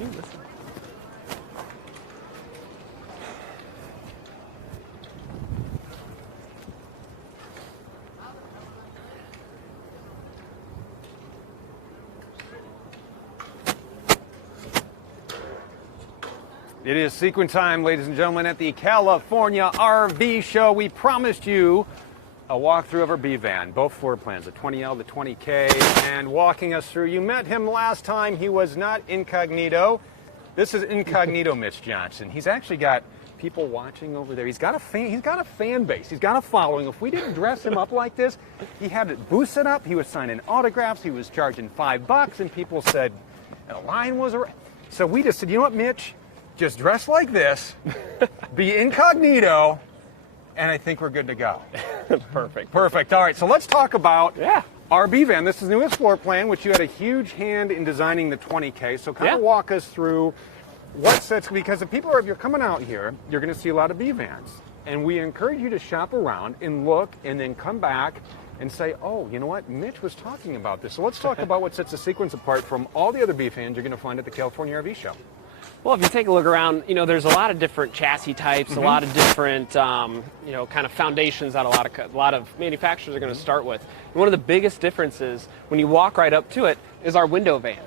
Ooh, listen. It is sequin time, ladies and gentlemen, at the California RV Show. We promised you a walkthrough of our B van, both floor plans, the 20L, the 20K, and walking us through. You met him last time. He was not incognito. This is incognito Mitch Johnson. He's actually got people watching over there. He's got a fan base. He's got a following. If we didn't dress him up like this, he had it booth set up. He was signing autographs. He was charging $5, and people said the line was around. So we just said, you know what, Mitch? Just dress like this, be incognito, and I think we're good to go. Perfect. Perfect. All right, so let's talk about our B van. This is the newest floor plan, which you had a huge hand in designing the 20K. So kind of walk us through what sets, because if people are, if you're coming out here, you're going to see a lot of B vans. And we encourage you to shop around and look and then come back and say, oh, you know what, Mitch was talking about this. So let's talk about what sets the sequence apart from all the other B vans you're going to find at the California RV Show. Well, if you take a look around, you know, there's a lot of different chassis types, a lot of different, you know, kind of foundations that a lot of manufacturers are going to start with. And one of the biggest differences when you walk right up to it is our window van.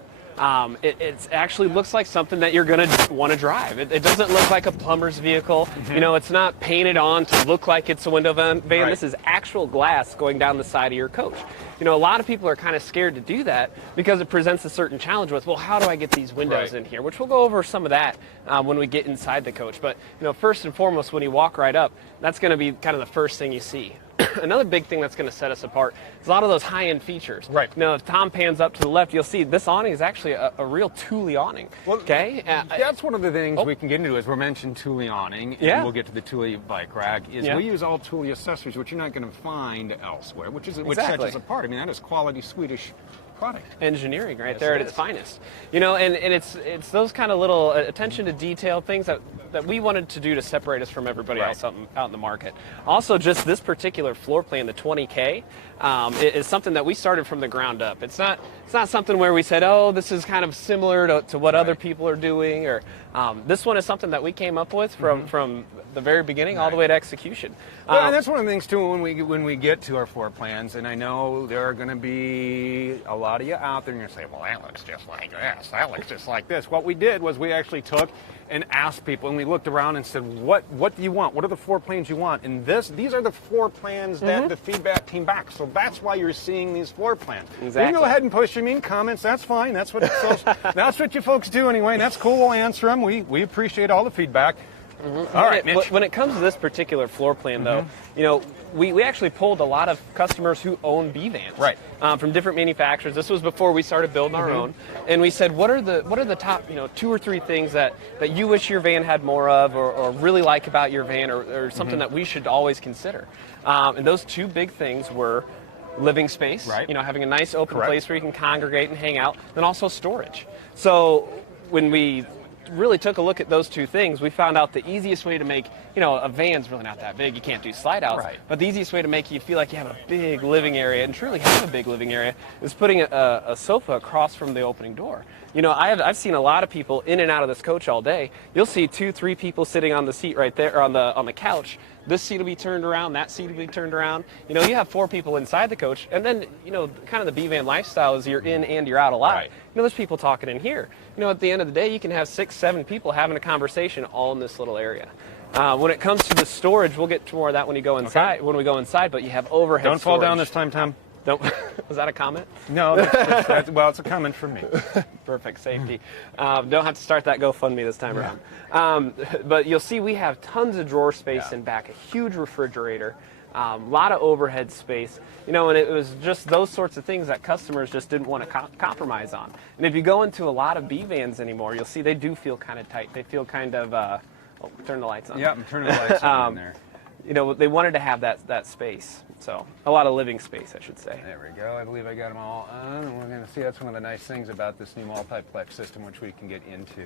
It actually looks like something that you're going to want to drive. It doesn't look like a plumber's vehicle. You know, it's not painted on to look like it's a window van. Right. This is actual glass going down the side of your coach. You know, a lot of people are kind of scared to do that because it presents a certain challenge with, well, how do I get these windows in here? Which we'll go over some of that when we get inside the coach. But, you know, first and foremost, when you walk right up, that's going to be kind of the first thing you see. Another big thing that's going to set us apart is a lot of those high-end features. Right. You know, if Tom pans up to the left, you'll see this awning is actually a real Thule awning. Well, okay? That's one of the things we can get into as we're mentioned Thule awning, and we'll get to the Thule bike rack, is we use all Thule accessories, which you're not going to find elsewhere, which sets us apart. I mean, that is quality Swedish product. Engineering right there at its finest. You know, and it's those kind of little attention to detail things that we wanted to do to separate us from everybody else out in the market. Also, just this particular floor plan, the 20K, is something that we started from the ground up. It's not something where we said, oh, this is kind of similar to what other people are doing, or this one is something that we came up with from the very beginning all the way to execution. Well, and that's one of the things too when we get to our floor plans, and I know there are going to be a lot of you out there and you're going to say, well, that looks just like this, that looks just like this. What we did was we actually took and asked people, and we looked around and said, what do you want? What are the floor plans you want? And these are the floor plans that the feedback came back. So that's why you're seeing these floor plans. Exactly. You can go ahead and push them in comments. That's fine. That's what that's what you folks do anyway. And that's cool. We'll answer them. We appreciate all the feedback. All right, Mitch. When it comes to this particular floor plan, though, you know, we actually pulled a lot of customers who own B vans, from different manufacturers. This was before we started building our own, and we said, what are the top, you know, 2 or 3 things that you wish your van had more of, or really like about your van, or something that we should always consider. And those 2 big things were living space, you know, having a nice open place where you can congregate and hang out, and also storage. So when we really took a look at those 2 things, we found out the easiest way to make, you know, a van's really not that big, you can't do slide outs, but the easiest way to make you feel like you have a big living area and truly have a big living area is putting a sofa across from the opening door. You know, I've seen a lot of people in and out of this coach all day. You'll see 2, 3 people sitting on the seat right there, or on the couch. This seat will be turned around, that seat will be turned around. You know, you have 4 people inside the coach, and then, you know, kind of the B-van lifestyle is you're in and you're out a lot. You know, there's people talking in here. You know, at the end of the day, you can have 6, 7 people having a conversation all in this little area. When it comes to the storage, we'll get to more of that when you go inside. When we go inside, but you have overhead storage. Don't fall down this time, Tom. Don't. Was that a comment? No, well, it's a comment from me. Perfect, safety. Don't have to start that GoFundMe this time around. But you'll see we have tons of drawer space in back, a huge refrigerator, a lot of overhead space. You know, and it was just those sorts of things that customers just didn't want to compromise on. And if you go into a lot of B vans anymore, you'll see they do feel kind of tight. They feel kind of, turn the lights on. Yeah, I'm turning the lights on in there. you know, they wanted to have that space. So a lot of living space, I should say. There we go. I believe I got them all on. And we're going to see, that's one of the nice things about this new multiplex system, which we can get into,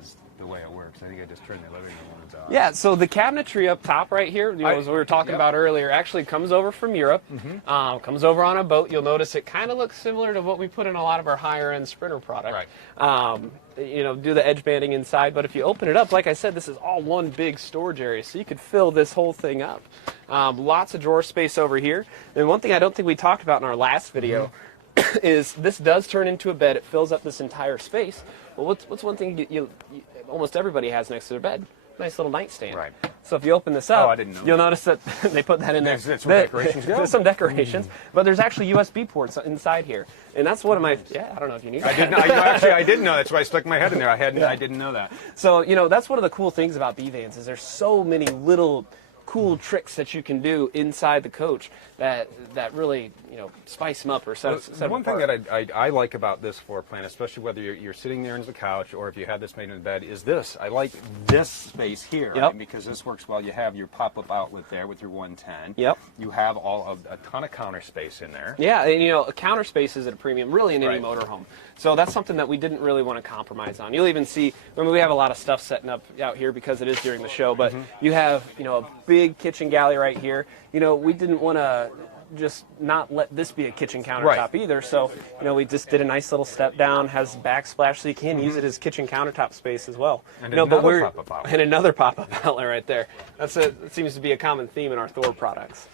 is the way it works. I think I just turned the living room ones off. Yeah, so the cabinetry up top right here, you know, as we were talking about earlier, actually comes over from Europe, comes over on a boat. You'll notice it kind of looks similar to what we put in a lot of our higher-end Sprinter product. Right. You know, do the edge banding inside, but if you open it up, like I said, this is all one big storage area, so you could fill this whole thing up. Lots of drawer space over here. And one thing I don't think we talked about in our last video is this does turn into a bed. It fills up this entire space. Well, what's one thing you almost everybody has next to their bed? Nice little nightstand. Right. So if you open this up, you'll notice that they put that in there. There's some decorations. There's some decorations, but there's actually USB ports inside here, and that's one of my. Yeah, I don't know if you knew that. I did not. Actually, I didn't know. That's why I stuck my head in there. I didn't know that. So you know, that's one of the cool things about B-Vans is there's so many little cool tricks that you can do inside the coach that really, you know, spice them up or set one thing that I like about this floor plan, especially whether you're sitting there on the couch or if you had this made in the bed, is this. I like this space here, right? Because this works well. You have your pop-up outlet there with your 110. Yep. You have a ton of counter space in there. Yeah, and you know, counter space is at a premium really in any motorhome. So that's something that we didn't really want to compromise on. You'll even see, I mean, we have a lot of stuff setting up out here because it is during the show, but you have, you know, a big kitchen galley right here. You know, we didn't want to just not let this be a kitchen countertop either. So, you know, we just did a nice little step down, has backsplash, so you can use it as kitchen countertop space as well. And you know, another pop-up outlet. And another pop-up outlet right there. That seems to be a common theme in our Thor products.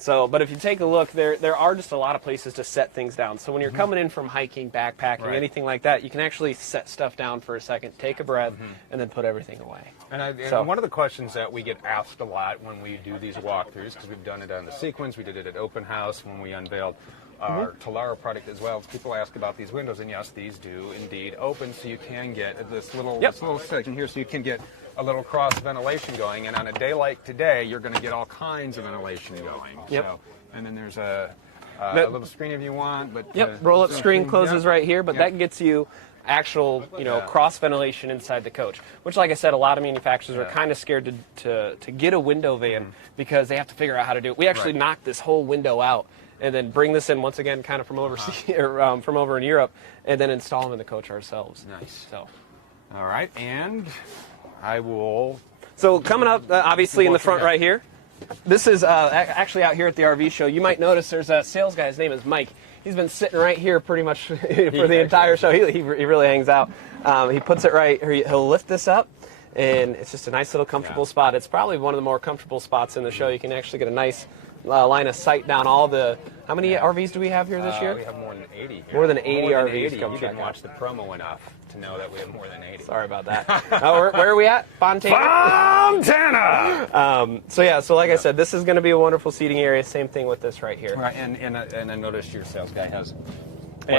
So, but if you take a look, there are just a lot of places to set things down. So when you're coming in from hiking, backpacking, anything like that, you can actually set stuff down for a second, take a breath, and then put everything away. And one of the questions that we get asked a lot when we do these walkthroughs, because we've done it on the Sequence, we did it at Open House when we unveiled our Talara product as well. People ask about these windows, and yes, these do indeed open, so you can get this little section here, so you can get a little cross ventilation going, and on a day like today, you're going to get all kinds of ventilation going. So, and then there's a little screen if you want. But roll-up screen closes right here, but that gets you actual, you know, cross ventilation inside the coach. Which, like I said, a lot of manufacturers are kind of scared to get a window van because they have to figure out how to do it. We actually knocked this whole window out and then bring this in once again, kind of from overseas or from over in Europe, and then install them in the coach ourselves. Nice. So, all right, and I will. So coming up, obviously in the front right here, this is actually out here at the RV show. You might notice there's a sales guy. His name is Mike. He's been sitting right here pretty much for the entire show. He really hangs out. He puts it right. He'll lift this up, and it's just a nice little comfortable spot. It's probably one of the more comfortable spots in the show. You can actually get a nice line of sight down all the. How many RVs do we have here this year? We have more than 80 here. More than 80 RVs. You didn't watch the promo enough to know that we have more than 80. Sorry about that. Where are we at? Fontana? So yeah, so like I said, this is going to be a wonderful seating area. Same thing with this right here. Right, and I noticed your sales guy has.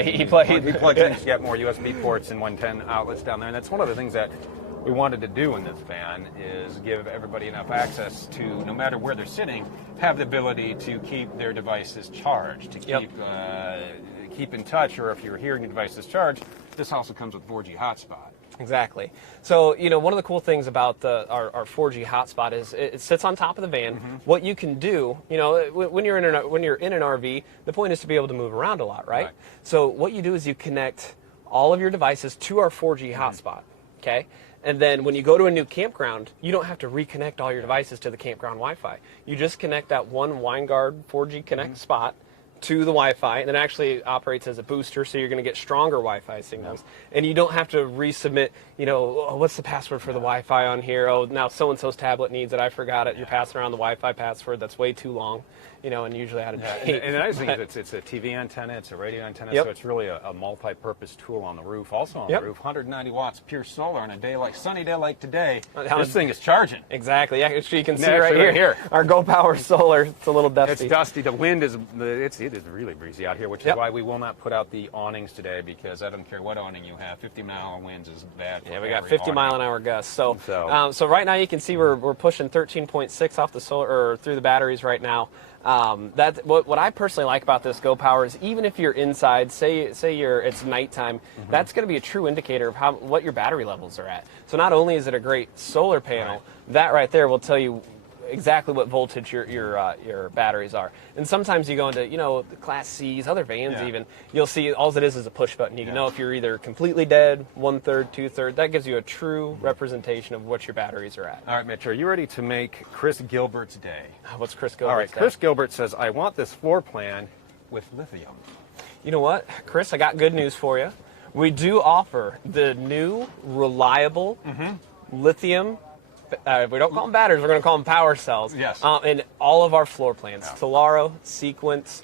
He plugs in to get more USB ports and 110 outlets down there, and that's one of the things that we wanted to do in this van is give everybody enough access to, no matter where they're sitting, have the ability to keep their devices charged, to keep in touch, or if you're hearing your devices charged, this also comes with 4G hotspot. Exactly. So, you know, one of the cool things about our 4G hotspot is it sits on top of the van. What you can do, you know, when you're in an RV, the point is to be able to move around a lot, right? So what you do is you connect all of your devices to our 4G hotspot, okay? And then when you go to a new campground, you don't have to reconnect all your devices to the campground Wi-Fi. You just connect that one WineGuard 4G Connect spot to the Wi-Fi, and it actually operates as a booster, so you're going to get stronger Wi-Fi signals. And you don't have to resubmit, you know, oh, what's the password for the Wi-Fi on here? Oh, now so-and-so's tablet needs it. I forgot it. You're passing around the Wi-Fi password. That's way too long, you know, and usually out of date. And the nice thing is it's a TV antenna, it's a radio antenna, so it's really a multi-purpose tool on the roof. Also on the roof, 190 watts pure solar on a day like sunny day like today. This thing is charging. Exactly. Yeah, you can see right here. Our Go Power Solar. It's a little dusty. It's dusty. The wind is it is really breezy out here, which is why we will not put out the awnings today, because I don't care what awning you have. 50-mile winds is bad. Yeah, we got 50-mile-an-hour gusts. So right now you can see we're pushing 13.6 off the solar or through the batteries right now. That's what I personally like about this Go Power is even if you're inside, say it's nighttime, that's going to be a true indicator of what your battery levels are at. So not only is it a great solar panel, that right there will tell you exactly what voltage your batteries are. And sometimes you go into, the Class C's, other vans even, you'll see all it is a push button. You can know if you're either completely dead, 1/3, 2/3. That gives you a true representation of what your batteries are at. All right, Mitch, are you ready to make Chris Gilbert's day? What's Chris Gilbert's All right, day? Chris Gilbert says, I want this floor plan with lithium. You know what, Chris, I got good news for you. We do offer the new, reliable lithium. We don't call them batteries, we're going to call them power cells. Yes. In all of our floor plans. Tellaro, Sequence.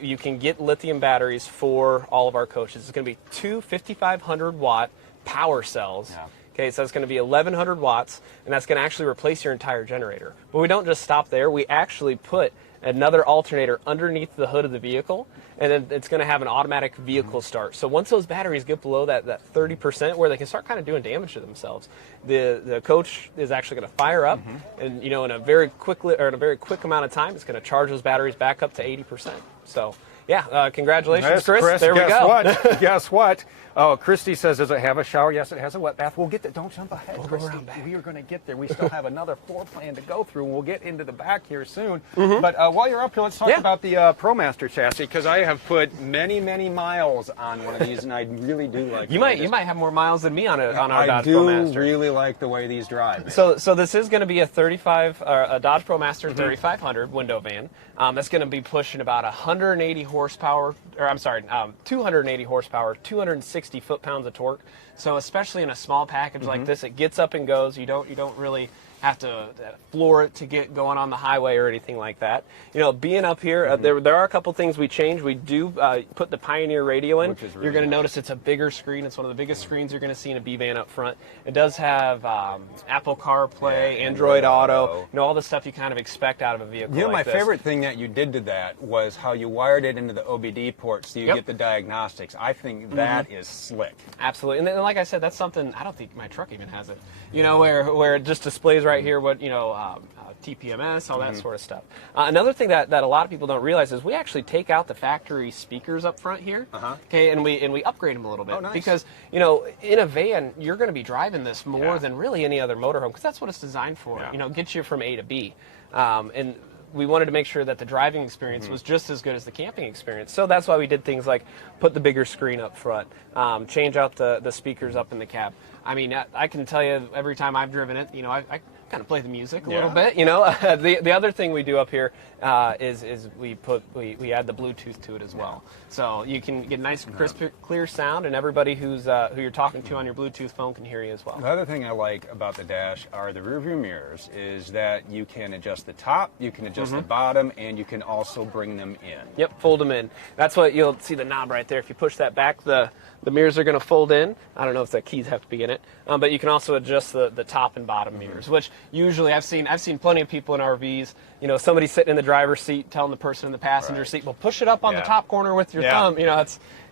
You can get lithium batteries for all of our coaches. It's going to be two 5,500 watt power cells. Yeah. Okay, so it's going to be 1,100 watts, and that's going to actually replace your entire generator. But we don't just stop there. We actually put another alternator underneath the hood of the vehicle, and then it's going to have an automatic vehicle start. So once those batteries get below that 30% where they can start kind of doing damage to themselves, the coach is actually going to fire up, and in a very quick amount of time, it's going to charge those batteries back up to 80%. So yeah, congratulations, Chris. There we go. What? Guess what? Oh, Christy says, does it have a shower? Yes, it has a wet bath. We'll get there. Don't jump ahead, Christy. We are going to get there. We still have another floor plan to go through, and we'll get into the back here soon. But while you're up here, let's talk about the ProMaster chassis, because I have put many, many miles on one of these, and I really do like You might have more miles than me on our Dodge I ProMaster. do really like the way these drive. So this is going to be a Dodge ProMaster 3500 window van. That's going to be pushing about 180 horsepower, 280 horsepower, 260 foot-pounds of torque. So especially in a small package like this, it gets up and goes. You don't really have to floor it to get going on the highway or anything like that. Being up here, there are a couple things we changed. We do put the Pioneer radio in. Which is really you're going to nice. notice it's a bigger screen. It's one of the biggest screens you're going to see in a B van up front. It does have Apple CarPlay, Android Auto, all the stuff you kind of expect out of a vehicle like my this. favorite thing that you did to that was how you wired it into the OBD port so you get the diagnostics. I think that is slick. Absolutely. And then, like I said, that's something, I don't think my truck even has it, where it just displays right here what, TPMS, all that sort of stuff. Another thing that a lot of people don't realize is we actually take out the factory speakers up front here, okay, and we upgrade them a little bit. Oh, nice. Because, in a van, you're going to be driving this more than really any other motorhome, because that's what it's designed for, get you from A to B. And we wanted to make sure that the driving experience was just as good as the camping experience. So that's why we did things like put the bigger screen up front, change out the speakers up in the cab. I mean, I can tell you every time I've driven it, I kind of play the music a little bit, The other thing we do up here is we add the Bluetooth to it as well. So you can get nice, crisp, clear sound, and everybody who you're talking to on your Bluetooth phone can hear you as well. The other thing I like about the dash are the rear view mirrors, is that you can adjust the top, you can adjust the bottom, and you can also bring them in. Yep, fold them in. That's what you'll see, the knob right there. If you push that back, the mirrors are going to fold in. I don't know if the keys have to be in it, but you can also adjust the top and bottom mirrors, which usually I've seen plenty of people in RVs. Somebody sitting in the driver's seat telling the person in the passenger seat, "Well, push it up on the top corner with your thumb."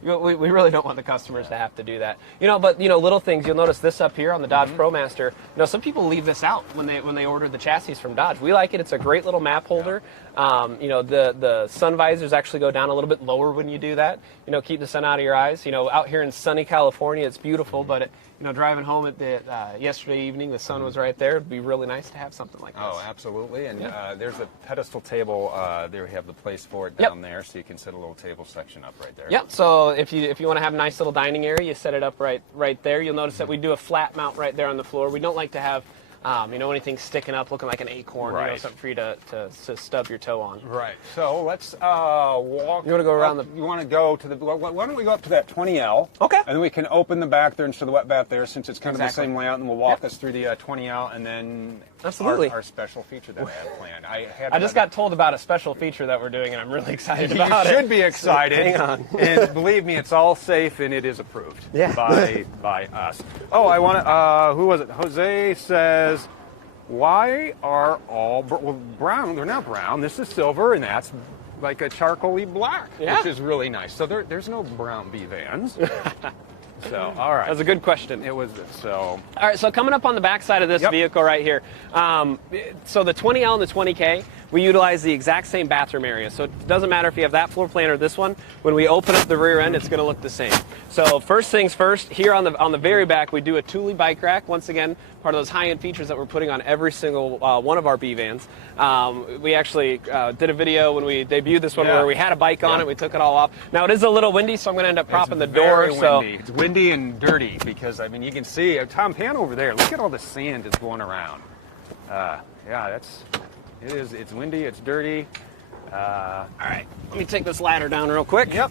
We really don't want the customers to have to do that. But little things. You'll notice this up here on the Dodge ProMaster. Some people leave this out when they order the chassis from Dodge. We like it. It's a great little map holder. The sun visors actually go down a little bit lower when you do that. Keep the sun out of your eyes. Out here in sunny California, it's beautiful, but driving home at yesterday evening, the sun was right there. It'd be really nice to have something like this. Oh, absolutely. And there's a pedestal table. There we have the place for it down there, so you can set a little table section up right there. Yep. So if you want to have a nice little dining area, you set it up right there. You'll notice that we do a flat mount right there on the floor. We don't like to have anything sticking up looking like an acorn, something for you to stub your toe on. Right. So let's walk. You want to go around You want to go to the. Why don't we go up to that 20L? Okay. And then we can open the back there into the wet bath there, since it's kind of the same layout, and we'll walk us through the 20L, and then our special feature that I have planned. I just got told about a special feature that we're doing, and I'm really excited about it. You should be excited. Hang on. And believe me, it's all safe and it is approved by us. Oh, I want to. Who was it? Jose says, why are all brown? They're not brown. This is silver, and that's like a charcoaly black, which is really nice. So there's no brown B vans. So, all right. That's a good question. It was, so. All right, so coming up on the back side of this vehicle right here. So the 20L and the 20K, we utilize the exact same bathroom area. So it doesn't matter if you have that floor plan or this one. When we open up the rear end, it's going to look the same. So first things first, here on the very back, we do a Thule bike rack. Once again, part of those high-end features that we're putting on every single one of our B vans. We actually did a video when we debuted this one where we had a bike on it. We took it all off. Now it is a little windy, so I'm going to end up propping the door. Windy. It's windy and dirty because I mean you can see Tom, pan over there. Look at all the sand that's going around. Yeah, it's windy. It's dirty. All right, let me take this ladder down real quick. Yep.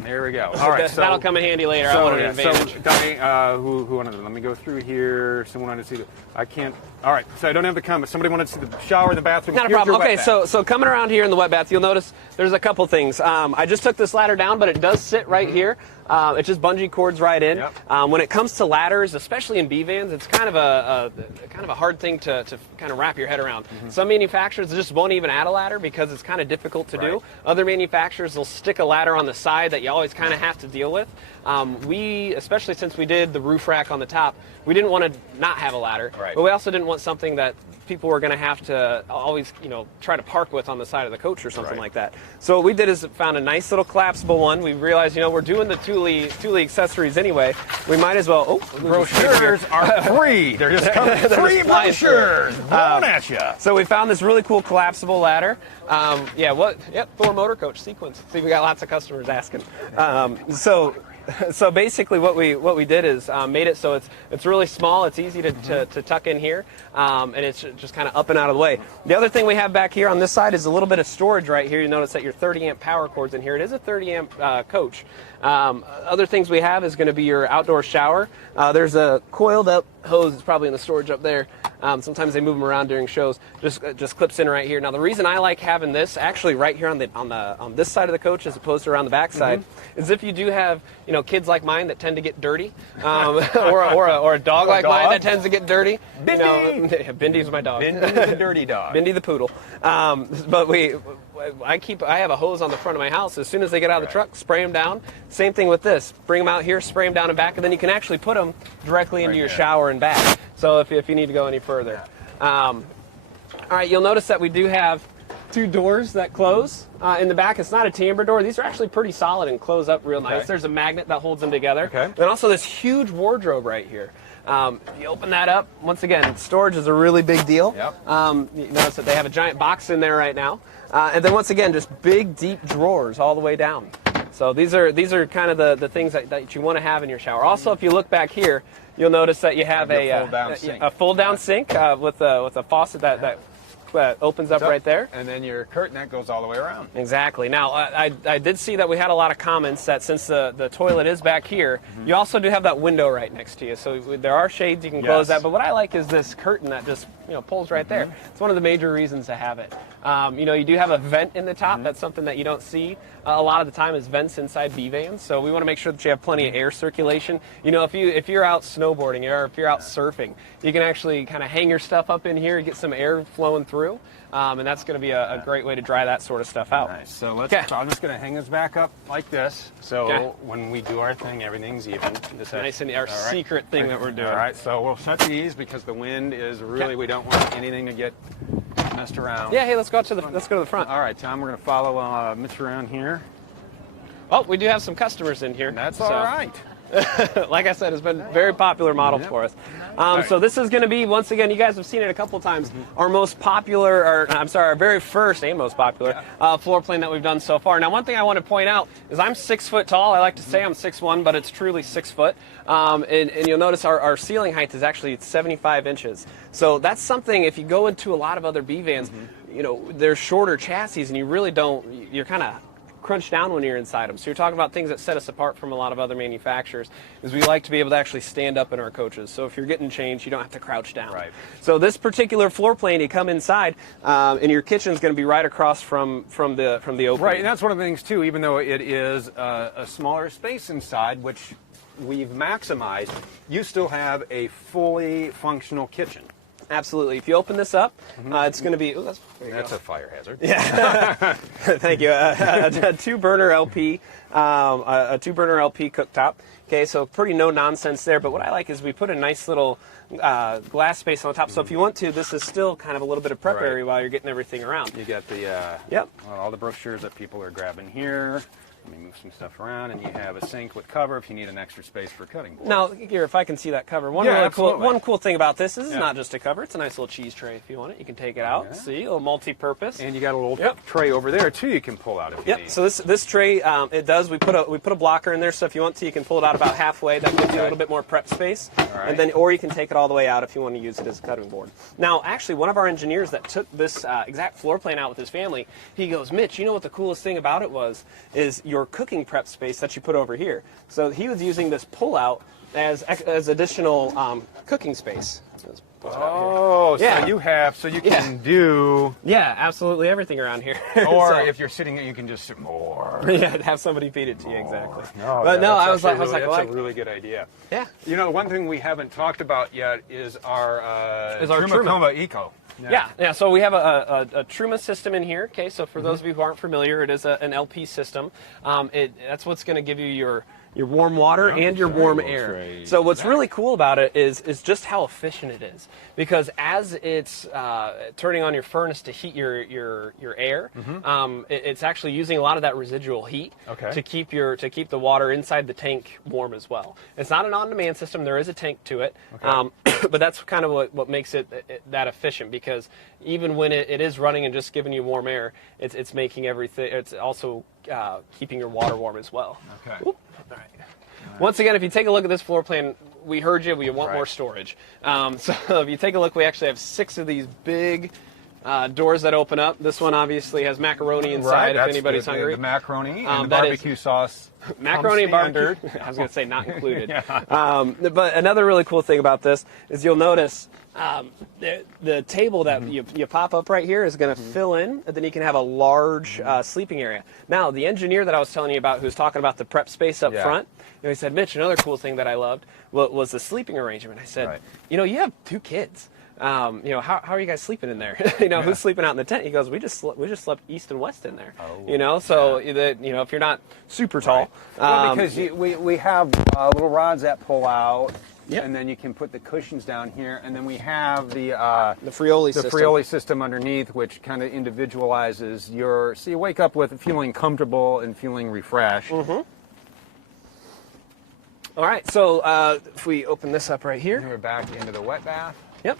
There we go. All right, so that'll come in handy later. I wanted an advantage. So, who wanted to? Let me go through here. Someone wanted to see I can't. All right, so I don't have the comment. Somebody wanted to see the shower in the bathroom. Not a problem. Okay, so coming around here in the wet bath, you'll notice there's a couple things. I just took this ladder down, but it does sit right here. It just bungee cords right in. Yep. When it comes to ladders, especially in B vans, it's kind of a hard thing to kind of wrap your head around. Some manufacturers just won't even add a ladder because it's kind of difficult to do. Other manufacturers will stick a ladder on the side that you always kind of have to deal with. We, especially since we did the roof rack on the top, we didn't want to not have a ladder, but we also didn't want something that people were going to have to always, try to park with on the side of the coach or something like that. So what we did is found a nice little collapsible one. We realized, we're doing the Thule accessories anyway. We might as well. Oh, brochures are free. They're just coming. Free brochures blown at you. So we found this really cool collapsible ladder. Thor motor coach sequence. See, we got lots of customers asking. So basically what we did is made it so it's really small, it's easy to tuck in here, and it's just kind of up and out of the way. The other thing we have back here on this side is a little bit of storage right here. You notice that your 30 amp power cord's in here. It is a 30 amp coach. Other things we have is going to be your outdoor shower. There's a coiled up hose. It's probably in the storage up there. Sometimes they move them around during shows. Just clips in right here. Now the reason I like having this actually right here on this side of the coach as opposed to around the back side is if you do have kids like mine that tend to get dirty, or a dog like mine that tends to get dirty. Bindi! Bindy's my dog. Bindy's the dirty dog. Bindy the poodle. But I have a hose on the front of my house. As soon as they get out of the truck, spray them down. Same thing with this. Bring them out here, spray them down and back, and then you can actually put them directly into your shower and back. So if you need to go any further. All right, you'll notice that we do have two doors that close in the back. It's not a timber door. These are actually pretty solid and close up real nice. There's a magnet that holds them together. And also this huge wardrobe right here. You open that up. Once again, storage is a really big deal. You notice that they have a giant box in there right now. And then once again, just big, deep drawers all the way down. So these are kind of the things that you want to have in your shower. Also, if you look back here, you'll notice that you have a fold-down sink with a faucet that opens up right there. And then your curtain that goes all the way around. Exactly. Now, I did see that we had a lot of comments that since the toilet is back here, you also do have that window right next to you. So there are shades, you can close that. But what I like is this curtain that just pulls right there. It's one of the major reasons to have it. You do have a vent in the top. That's something that you don't see a lot of the time is vents inside B vans. So we want to make sure that you have plenty of air circulation. If you're out snowboarding or if you're out surfing, you can actually kind of hang your stuff up in here and get some air flowing through. And that's going to be a great way to dry that sort of stuff out. Nice. So I'm just going to hang this back up like this. So when we do our thing, everything's even. Nice and our secret thing that we're doing. All right. So we'll shut these because the wind is really, we don't want anything to get messed around. Yeah. Hey, let's go to the front. All right, Tom. We're going to follow Mitch around here. Oh, we do have some customers in here. That's all right. Like I said, it's been a very popular model for us. So this is going to be, once again, you guys have seen it a couple times, our our very first and most popular floor plan that we've done so far. Now, one thing I want to point out is I'm 6 foot tall. I like to say I'm 6'1", but it's truly 6 foot. And you'll notice our ceiling height is actually 75 inches. So that's something, if you go into a lot of other B vans, they're shorter chassis and you're kind of crunch down when you're inside them. So you're talking about things that set us apart from a lot of other manufacturers is we like to be able to actually stand up in our coaches. So if you're getting changed, you don't have to crouch down. Right. So this particular floor plan, you come inside and your kitchen's going to be right across from the opening. Right, and that's one of the things too, even though it is a smaller space inside, which we've maximized, you still have a fully functional kitchen. Absolutely. If you open this up, it's going to be... That's a fire hazard. Yeah. Thank you. A two-burner LP, a two-burner LP cooktop. Okay, so pretty no nonsense there. But what I like is we put a nice little glass space on top. So if you want to, this is still kind of a little bit of prep area while you're getting everything around. You got the all the brochures that people are grabbing here. Let me move some stuff around, and you have a sink with cover if you need an extra space for cutting boards. Now, here, if I can see that cover. One cool thing about this is it's not just a cover. It's a nice little cheese tray if you want it. You can take it out. See, a little multi-purpose. And you got a little tray over there, too, you can pull out if you need. So this tray, it does, we put a blocker in there, so if you want to, you can pull it out about halfway. That gives you a little bit more prep space. And then, or you can take it all the way out if you want to use it as a cutting board. Now, actually, one of our engineers that took this exact floor plan out with his family, he goes, Mitch, you know what the coolest thing about it is your cooking prep space that you put over here. So he was using this pull-out as additional cooking space. Oh, so you can do... Yeah, absolutely everything around here. Or if you're sitting there, you can just sit more. Have somebody feed it to you, exactly. I was like, that's a really good idea. Yeah. You know, one thing we haven't talked about yet is our Truma Eco. Yeah. So we have a Truma system in here. Okay, so for those of you who aren't familiar, it is an LP system. That's what's going to give you your warm water and your warm air. So what's really cool about it is just how efficient it is. Because as it's turning on your furnace to heat your air, it's actually using a lot of that residual heat to keep the water inside the tank warm as well. It's not an on-demand system. There is a tank to it, but that's kind of what makes it that efficient. Because even when it is running and just giving you warm air, it's making everything. It's also keeping your water warm as well. Okay. Oop. All right. Once again, if you take a look at this floor plan, we heard you. We want more storage. So if you take a look, we actually have 6 of these big doors that open up. This one obviously has macaroni inside if anybody's hungry. The macaroni and the barbecue sauce. Macaroni and barbecue. I was going to say not included. But another really cool thing about this is you'll notice the table that you pop up right here is going to fill in, and then you can have a large sleeping area. Now, the engineer that I was telling you about, who was talking about the prep space up front, he said, Mitch, another cool thing that I loved was the sleeping arrangement. I said, you have 2 kids. How are you guys sleeping in there? Who's sleeping out in the tent? He goes, we just slept east and west in there. If you're not super tall. Because we have little rods that pull out. And then you can put the cushions down here, and then we have the Frioli system underneath, which kind of individualizes so you wake up with feeling comfortable and feeling refreshed. All right, so if we open this up right here, and we're back into the wet bath. Yep,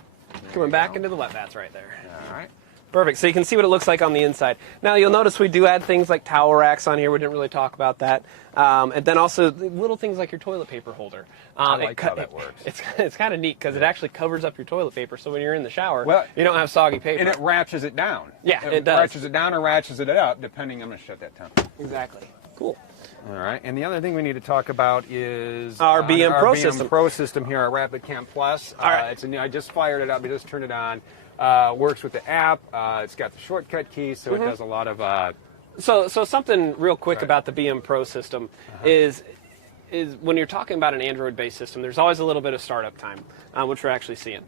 coming back into the wet bath right there. All right. Perfect. So you can see what it looks like on the inside. Now you'll notice we do add things like towel racks on here. We didn't really talk about that. And then also little things like your toilet paper holder. I like how that works. It's kind of neat because it actually covers up your toilet paper. So when you're in the shower, you don't have soggy paper. And it ratchets it down. Yeah, it does. Ratchets it down or ratchets it up, depending. I'm going to shut that down. Exactly. Cool. All right. And the other thing we need to talk about is our BM Pro BM system. Pro system here, our Rapid Camp Plus. All right. I just fired it up. I just turned it on. Works with the app. It's got the shortcut key, so it does a lot of... So something real quick about the BM Pro system is when you're talking about an Android-based system, there's always a little bit of startup time, which we're actually seeing.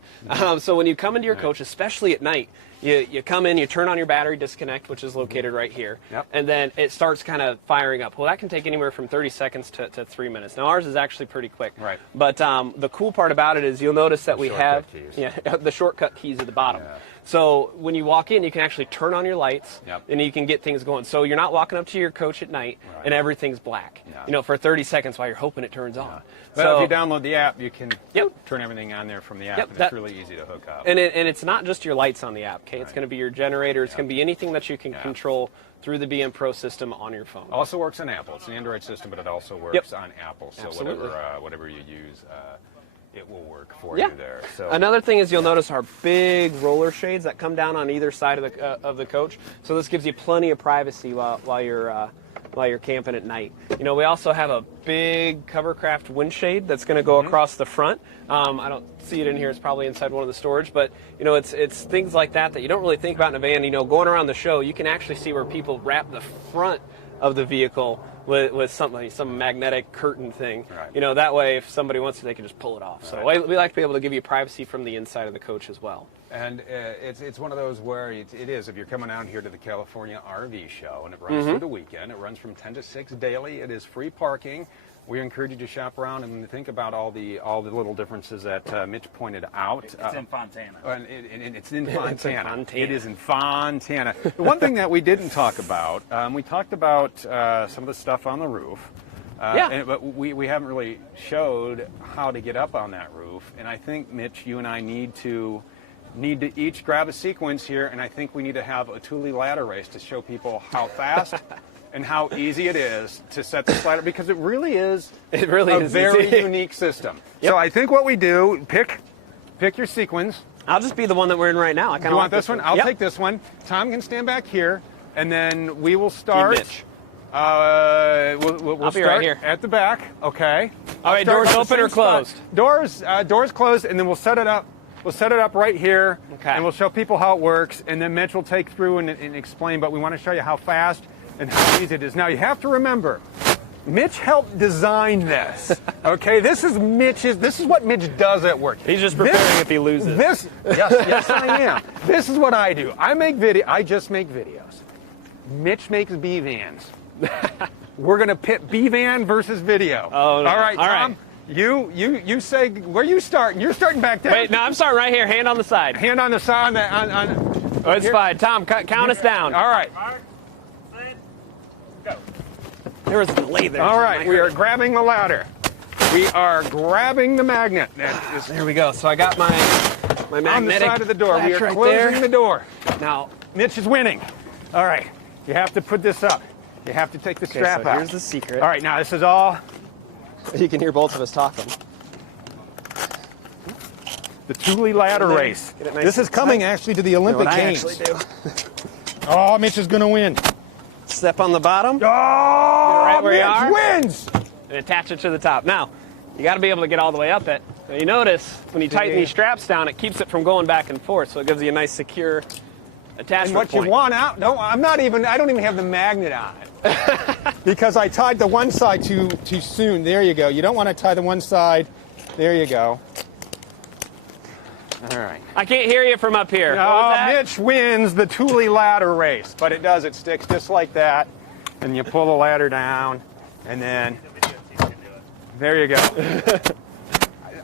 So when you come into your coach, especially at night, you come in, you turn on your battery disconnect, which is located right here, and then it starts kind of firing up. Well, that can take anywhere from 30 seconds to 3 minutes. Now, ours is actually pretty quick. Right. But the cool part about it is you'll notice that we have the shortcut keys at the bottom. Yeah. So when you walk in, you can actually turn on your lights, and you can get things going. So you're not walking up to your coach at night, and everything's black, for 30 seconds while you're hoping it turns on. So if you download the app, you can turn everything on there from the app, and it's really easy to hook up. And it's not just your lights on the app, okay? It's going to be your generator. It's going to be anything that you can control through the BM Pro system on your phone. Also works on Apple. It's an Android system, but it also works on Apple. So whatever you use, it will work for you there. So another thing is you'll notice our big roller shades that come down on either side of the coach. So this gives you plenty of privacy while you're camping at night. We also have a big Covercraft wind shade that's going to go across the front. I don't see it in here. It's probably inside one of the storage, but it's things like that you don't really think about in a van. Going around the show, you can actually see where people wrap the front of the vehicle with some magnetic curtain thing. That way if somebody wants to, they can just pull it off. So we like to be able to give you privacy from the inside of the coach as well. And it's one of those where it is, if you're coming out here to the California RV show, and it runs through the weekend, it runs from 10 to 6 daily. It is free parking. We encourage you to shop around and think about all the little differences that Mitch pointed out. It's in Fontana. And it's in Fontana. It's in Fontana. It is in Fontana. The one thing that we didn't talk about, we talked about some of the stuff on the roof. But we haven't really showed how to get up on that roof. And I think, Mitch, you and I need to each grab a sequence here, and I think we need to have a Thule ladder race to show people how fast and how easy it is to set this ladder, because it really is a very unique system. Yep. So I think what we do, pick your sequence. I'll just be the one that we're in right now. I kind of want this one? I'll take this one. Tom can stand back here, and then we will start. Mitch. We'll I'll be start right here at the back. Okay. All right, doors open or closed? Doors closed, and then we'll set it up. We'll set it up right here, and we'll show people how it works, and then Mitch will take through and explain, but we want to show you how fast and how easy it is. Now, you have to remember, Mitch helped design this, okay? This is what Mitch does at work. He's just preparing if he loses. Yes, I am. This is what I do. I just make videos. Mitch makes B-Vans. We're going to pit B-Van versus video. Oh, no. All right, Tom. All right. You say, where you starting? You're starting back there. Wait, no, I'm starting right here. Hand on the side. Hand on the side. Oh, it's fine. Tom, count us down. All right. Go. There was a delay there. All right, we are grabbing the ladder. We are grabbing the magnet. There we go. So I got my magnetic on the side of the door. We are right closing the door. Now, Mitch is winning. All right, you have to put this up. You have to take the strap out. Here's the secret. All right, now this is all. You can hear both of us talking. The Thule ladder race. Nice This is coming actually to the Olympic Games. I actually do. Oh, Mitch is going to win. Step on the bottom. Oh, right where you are. Mitch wins. And attach it to the top. Now, you got to be able to get all the way up it. Now, you notice when you tighten these straps down, it keeps it from going back and forth, so it gives you a nice secure attachment And what point. you want out? No, I don't even have the magnet on it because I tied the one side too soon. There you go. You don't want to tie the one side. There you go. All right. I can't hear you from up here. What was that? Mitch wins the Thule ladder race, but it sticks just like that, and you pull the ladder down, and then there you go.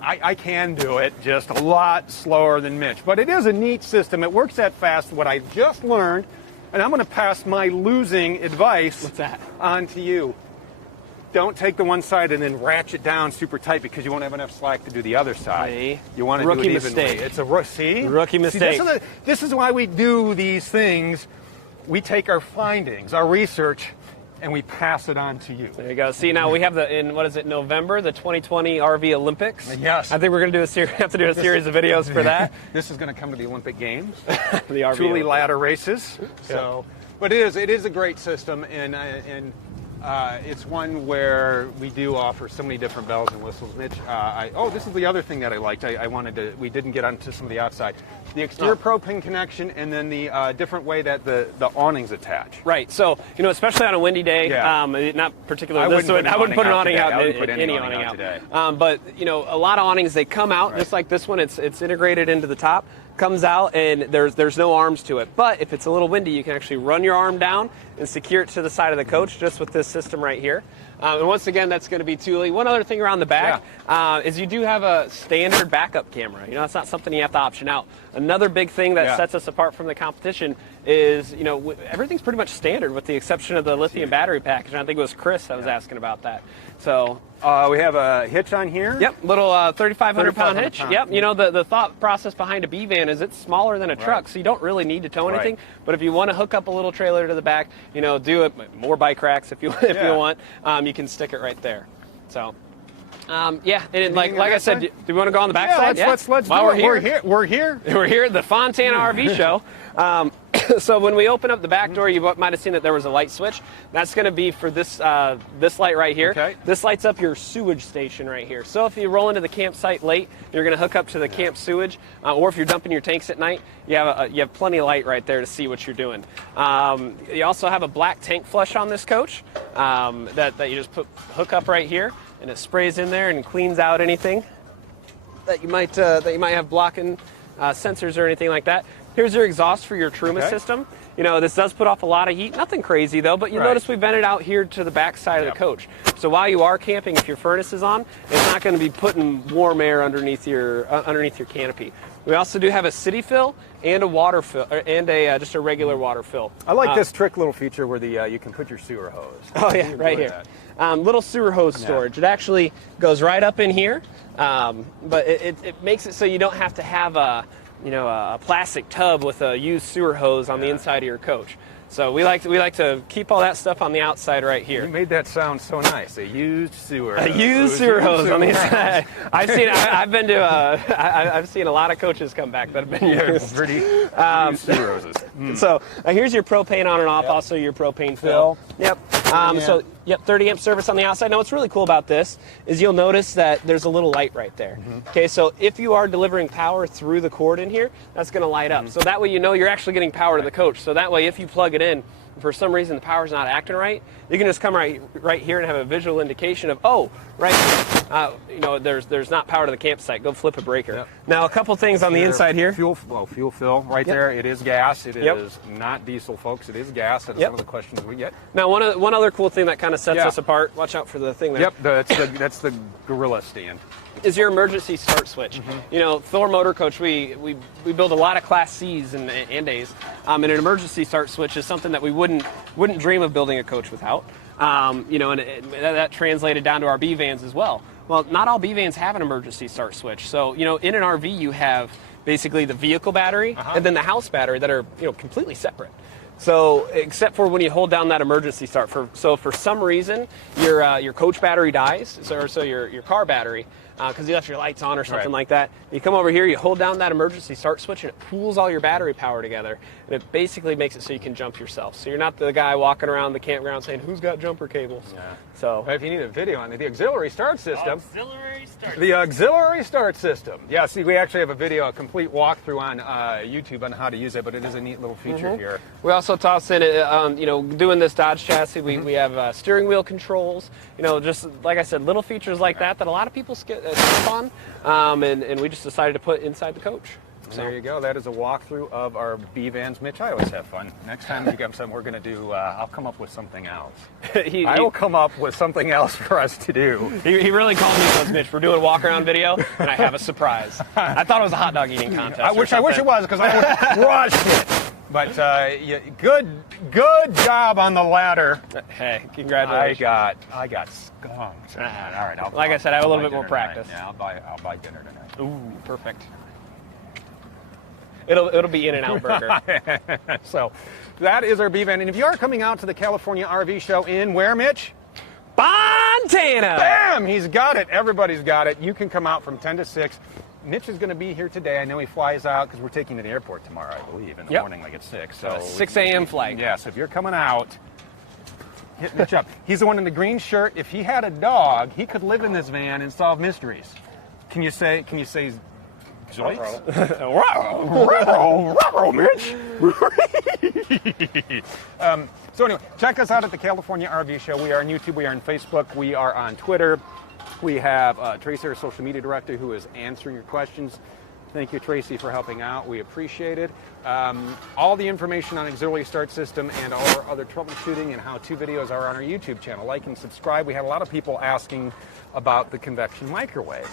I can do it just a lot slower than Mitch, but it is a neat system. It works that fast. What I just learned, and I'm going to pass my losing advice on to you. Don't take the one side and then ratchet down super tight because you won't have enough slack to do the other side. You want to do it evenly. Mistake. It's a rookie mistake. This is why we do these things. We take our findings, our research, and we pass it on to you. There you go. See, now we have November, the 2020 RV Olympics. Yes. I think we're going to have to do a series of videos for that. This is going to come to the Olympic Games. The RV Thule ladder races. So, but it is a great system, and it's one where we do offer so many different bells and whistles. Mitch, this is the other thing that I liked. We didn't get onto some of the outside. The exterior propane connection, and then the different way that the awnings attach. Right. So, especially on a windy day, not particularly this one. I wouldn't put an awning out. I wouldn't put any awning out today. But, a lot of awnings, they come out just like this one. It's integrated into the top. Comes out and there's no arms to it, but if it's a little windy, you can actually run your arm down and secure it to the side of the coach just with this system right here. And once again, that's going to be Thule. One other thing around the back is you do have a standard backup camera. It's not something you have to option out. Another big thing that sets us apart from the competition is, everything's pretty much standard with the exception of the lithium battery package. And I think it was Chris that was asking about that. So we have a hitch on here. Yep, little 3,500 pound hitch. Yep, the thought process behind a B-Van is it's smaller than a truck, so you don't really need to tow anything. But if you want to hook up a little trailer to the back, do it. More bike racks if you want. You can stick it right there. So. And like I said, do we want to go on the back side? Let's While do it. We're here. We're here at the Fontana RV show. So when we open up the back door, you might have seen that there was a light switch. That's going to be for this light right here. Okay. This lights up your sewage station right here. So if you roll into the campsite late, you're going to hook up to the camp sewage, or if you're dumping your tanks at night, you have plenty of light right there to see what you're doing. You also have a black tank flush on this coach that you just hook up right here, and it sprays in there and cleans out anything that you might have blocking sensors or anything like that. Here's your exhaust for your Truma system. You know, this does put off a lot of heat. Nothing crazy, though, but you notice we vented out here to the back side of the coach. So while you are camping, if your furnace is on, it's not going to be putting warm air underneath your canopy. We also do have a city fill and a water fill, and just a regular water fill. I like this trick little feature where you can put your sewer hose. Oh yeah, right here. Little sewer hose storage. It actually goes right up in here, but it makes it so you don't have to have a plastic tub with a used sewer hose on the inside of your coach. So we like to keep all that stuff on the outside right here. You made that sound so nice. A used sewer hose. A used sewer hose on the inside. I've seen a lot of coaches come back that have been used. Pretty used sewer hoses. So here's your propane on and off. Also your propane fill. Yep. So 30 amp service on the outside. Now what's really cool about this is you'll notice that there's a little light right there. Okay, so if you are delivering power through the cord in here, that's going to light up. So that way you know you're actually getting power to the coach. So that way if you plug it in, for some reason the power's not acting right, you can just come right here and have a visual indication of, there's not power to the campsite. Go flip a breaker. Now a couple things on the inside here. Fuel fill right there. It is gas. It is not diesel, folks. It is gas. That's one of the questions we get. Now one other cool thing that kind of sets us apart. Watch out for the thing there. That's the gorilla stand. Is your emergency start switch. You know, Thor Motor Coach, we build a lot of Class C's and A's, and an emergency start switch is something that we wouldn't dream of building a coach without. And that translated down to our B vans as well. Well, not all B vans have an emergency start switch. So, in an RV you have basically the vehicle battery and then the house battery that are completely separate. So, except for when you hold down that emergency start. So for some reason your coach battery dies, so your car battery, because you left your lights on or something like that. You come over here, you hold down that emergency start switch, and it pools all your battery power together. And it basically makes it so you can jump yourself. So you're not the guy walking around the campground saying, who's got jumper cables? So if you need a video on the auxiliary start system. The auxiliary start system. Yeah, see, we actually have a video, a complete walkthrough on YouTube on how to use it, but it is a neat little feature here. We also toss in, doing this Dodge chassis, we have steering wheel controls, just like I said, little features like that a lot of people skip on, and we just decided to put inside the coach. So there you go. That is a walkthrough of our B vans. Mitch, I always have fun. Next time you get something, we're going to do. I'll come up with something else. I will come up with something else for us to do. He really called me once, Mitch. We're doing a walk around video, and I have a surprise. I thought it was a hot dog eating contest. I wish it was, because I would have crushed it. But good job on the ladder. Hey, congratulations. I got skunked. All right. I said, I have a little bit more practice. Yeah, I'll buy dinner tonight. Ooh, perfect. It'll be In-N-Out Burger. So that is our B van. And if you are coming out to the California RV show in where, Mitch? Montana! Bam! He's got it. Everybody's got it. You can come out from 10 to 6. Mitch is going to be here today. I know he flies out because we're taking to the airport tomorrow, I believe, in the morning, like at 6. So 6 a.m. flight. Yeah, so if you're coming out, hit Mitch up. He's the one in the green shirt. If he had a dog, he could live in this van and solve mysteries. Can you say Zoinks? Mitch. So anyway, check us out at the California RV Show. We are on YouTube. We are on Facebook. We are on Twitter. We have Tracy, our social media director, who is answering your questions. Thank you, Tracy, for helping out. We appreciate it. All the information on auxiliary start system and all our other troubleshooting and how-to videos are on our YouTube channel. Like and subscribe. We had a lot of people asking about the convection microwave.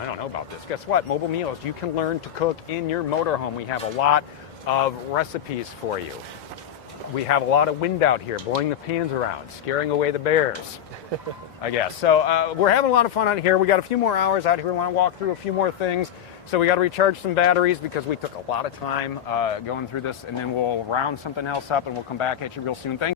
I don't know about this. Guess what? Mobile Meals. You can learn to cook in your motorhome. We have a lot of recipes for you. We have a lot of wind out here, blowing the pans around, scaring away the bears, I guess. So we're having a lot of fun out here. We got a few more hours out here. We want to walk through a few more things. So we got to recharge some batteries because we took a lot of time going through this, and then we'll round something else up and we'll come back at you real soon. Thanks.